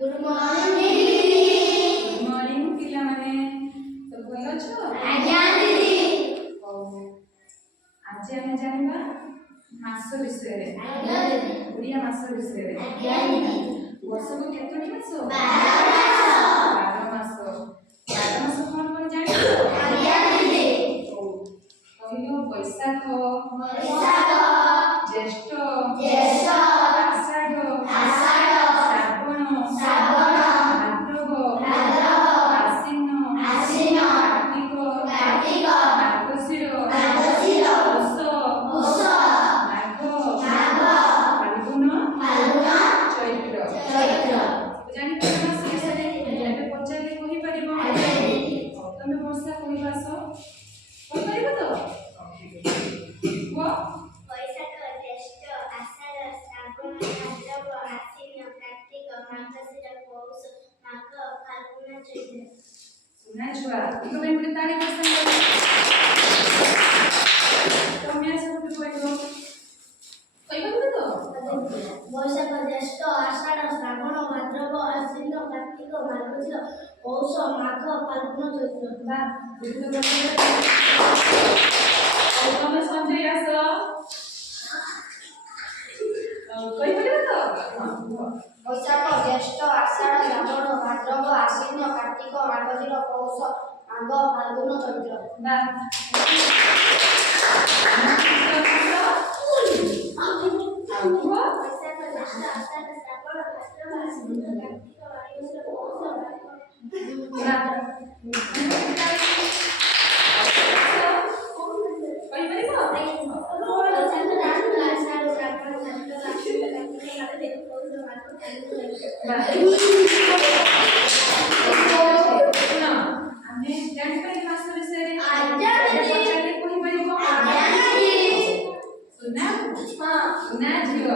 Good morning. Good morning पिला माने सब भलो छ आज्ञा दीदी। आज हम जानिबा मास विषय रे आज्ञा दीदी। ओडिया मास विषय रे आज्ञा दीदी। वर्ष को केतोटी मास 12 मास। 12 मास 12 मास कोन कोन जानि आज्ञा दीदी। कहिलो बैसाख वैशाख ज्येष्ठ ज्येष्ठ आषाढ़ आषाढ़ श्रावण श्रावण भाद्रव भाद्रव आश्विन आश्विन कार्तिक कार्तिक मार्गशीर मार्गशीर पौष पौष माघ माघ फाल्गुन फाल्गुन चैत्र चैत्र। जानि मास विषय एबे पचारे कहि परिबो आज्ञा दीदी। तमे वर्षा कहिबास कहि परिबो तो वो वैशाख ज्येष्ठ आषाढ़ श्रावण भाद्रव आश्विन कार्तिक मार्गशीर पौष माघ फाल्गुन चैत्र। सुना छुआ इको में पुरे ताली बसन तमे सब कहिबो तो वैशाख ज्येष्ठ आषाढ़ श्रावण भाद्रव आश्विन कार्तिक मार्गशीर पौष माघ फाल्गुन चैत्र। बा तमे संजय आस कहि परिबो तो वैशाख ज्येष्ठ आषाढ़ श्रावण भाद्रव आश्विन कार्तिक मार्गशीर पौष माघ फाल्गुन चैत्र। बा वैशाख ज्येष्ठ आषाढ़ श्रावण भाद्रव आश्विन कार्तिक मार्गशीर पौष सुना झियो